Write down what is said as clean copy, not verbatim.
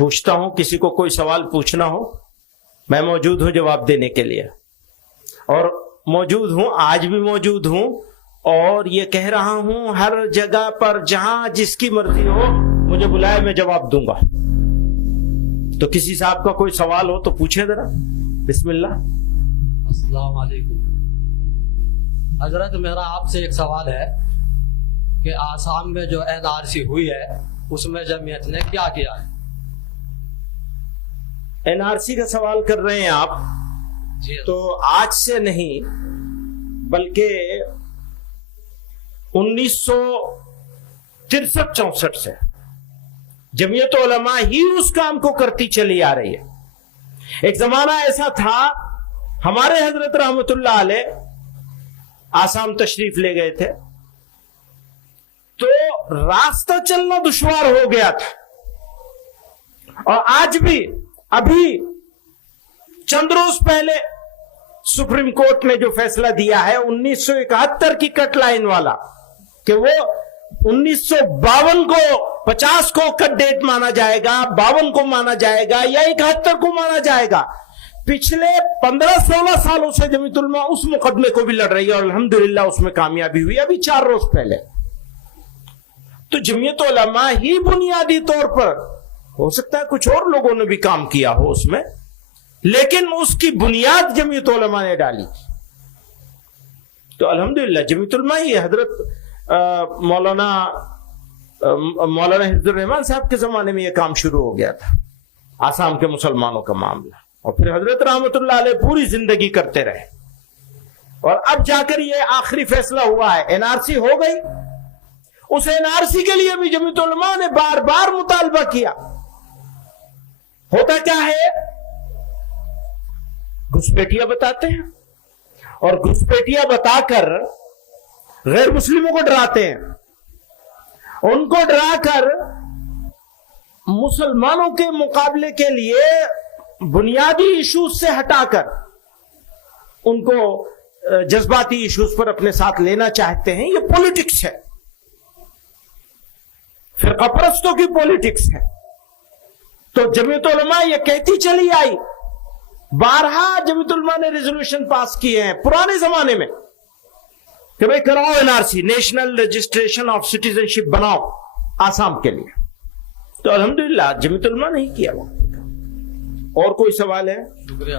پوچھتا ہوں، کسی کو کوئی سوال پوچھنا ہو میں موجود ہوں جواب دینے کے لیے، اور موجود ہوں، آج بھی موجود ہوں، اور یہ کہہ رہا ہوں ہر جگہ پر جہاں جس کی مرضی ہو مجھے بلائے، میں جواب دوں گا۔ تو کسی صاحب کا کوئی سوال ہو تو پوچھیں ذرا، بسم اللہ۔ السلام علیکم حضرت، میرا آپ سے ایک سوال ہے کہ آسام میں جو NRC ہوئی ہے اس میں جمعیت نے کیا کیا ہے؟ NRC کا سوال کر رہے ہیں آپ؟ جی تو آج سے نہیں بلکہ 1963-64 سے جمعیت علماء ہی اس کام کو کرتی چلی آ رہی ہے۔ ایک زمانہ ایسا تھا، ہمارے حضرت رحمت اللہ علیہ آسام تشریف لے گئے تھے تو راستہ چلنا دشوار ہو گیا تھا، اور آج بھی ابھی چند روز پہلے سپریم کورٹ نے جو فیصلہ دیا ہے 1971 کی کٹ لائن والا، کہ وہ 1952 کو 50 کو کٹ ڈیٹ مانا جائے گا، 52 کو مانا جائے گا، یا 71 کو مانا جائے گا۔ پچھلے 15-16 سالوں سے جمعیت علماء اس مقدمے کو بھی لڑ رہی ہے، اور الحمدللہ اس میں کامیابی ہوئی ابھی 4 روز پہلے۔ تو جمعیت علماء ہی بنیادی طور پر، ہو سکتا ہے کچھ اور لوگوں نے بھی کام کیا ہو اس میں، لیکن اس کی بنیاد جمعیت علماء نے ڈالی۔ تو الحمدللہ جمعیت علماء ہی، حضرت مولانا حفظ الرحمان صاحب کے زمانے میں یہ کام شروع ہو گیا تھا، آسام کے مسلمانوں کا معاملہ، اور پھر حضرت رحمت اللہ علیہ پوری زندگی کرتے رہے، اور اب جا کر یہ آخری فیصلہ ہوا ہے، NRC ہو گئی۔ اس NRC کے لیے بھی جمعیت علماء نے بار بار مطالبہ کیا۔ ہوتا کیا ہے، گھسپیٹیاں بتاتے ہیں، اور گھسپیٹیاں بتا کر غیر مسلموں کو ڈراتے ہیں، ان کو ڈرا کر مسلمانوں کے مقابلے کے لیے بنیادی ایشوز سے ہٹا کر ان کو جذباتی ایشوز پر اپنے ساتھ لینا چاہتے ہیں۔ یہ پولیٹکس ہے، فرقہ پرستوں کی پولیٹکس ہے۔ تو جمعیت علماء یہ کہتی چلی آئی، بارہا جمعیت علماء نے ریزولوشن پاس کیے ہیں پرانے زمانے میں کہ بھئی کراؤ NRC، national registration of citizen بناؤ آسام کے لیے۔ تو الحمدللہ جمعیت علماء نے ہی کیا وہ۔ اور کوئی سوال ہے؟ شکریہ۔